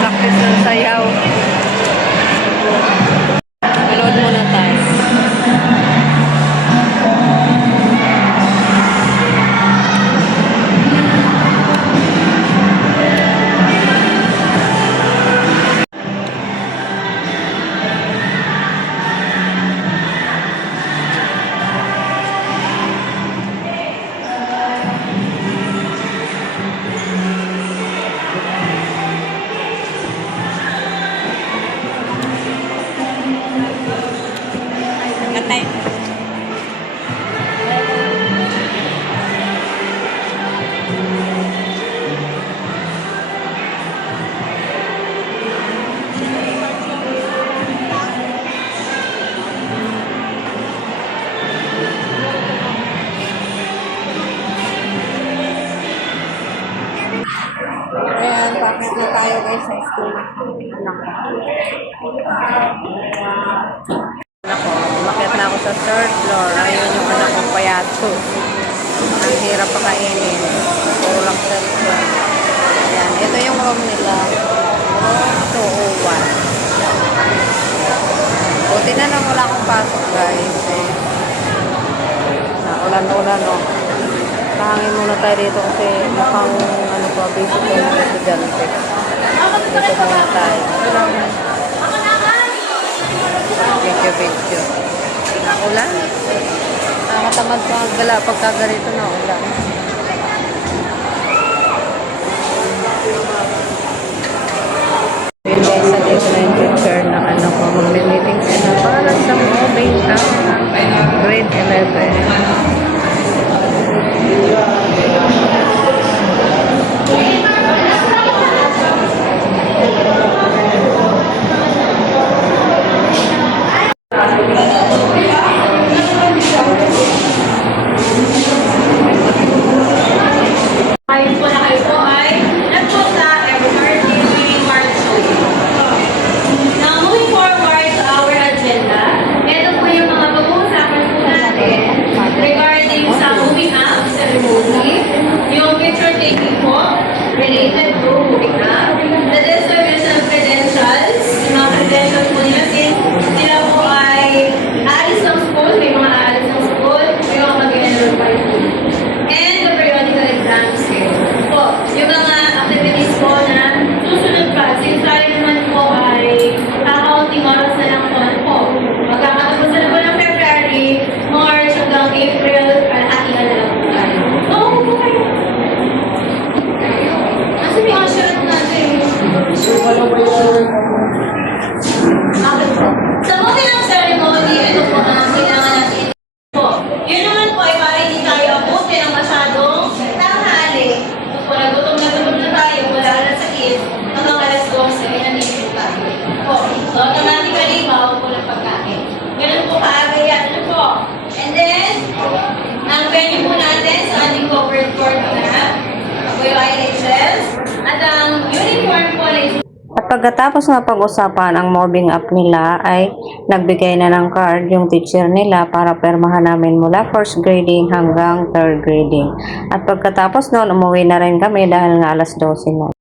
Practice ng sayaw. Manood muna tayo. Katay. Ayan, practice na tayo guys sa school. Ako, umakyat na ako sa third floor. Ayun yung anak kong payaso. Ang hirap pakainin. Puro lang third floor. Ayan, ito yung room nila. Room 201. Buti na lang wala akong pasok guys. Ulan-ulan o. Pahangin muna tayo dito kasi mukhang ano pa, basic ko yung estudyante. Dito muna tayo. Video. Ulan. Nakatamad pa gala pagka ganito na ulan. Yun guys, sa dito na yung picture ng ano ko. Magme-meeting sila para sa moving grade 11. Related to moving up. The distribution of credentials. Yung mga credentials po nila since sila po ay aalis ng school, may mga aalis ng school, may mga mag-enroll pa rin. And the periodical exams po. Yung mga activities po na susunod pa. Since tayo naman po ay counting oras na lang po. Magkakatapos na po ng February, March, hanggang April, hati na lang po tayo. Oo, po kayo. Kasi may assurance natin. Sa movie ng ceremony, ito po ang kailangan natin po. Yun naman po ay para hindi tayo abuti ng masyadong tanghali. Po, nagutom na tayo, wala na sa is, hanggang alas 12, ay nandito tayo. Po, so automatically, bawal po ng pagkain. Ganun po kaaga yan. Ano po? And then, ang venue po natin sa ating covered court na yung IHS. At ang uniform po na At pagkatapos na pag-usapan ang moving up nila ay nagbigay na ng card yung teacher nila para permahan namin mula first grading hanggang third grading. At pagkatapos noon umuwi na rin kami dahil nga alas 12 na.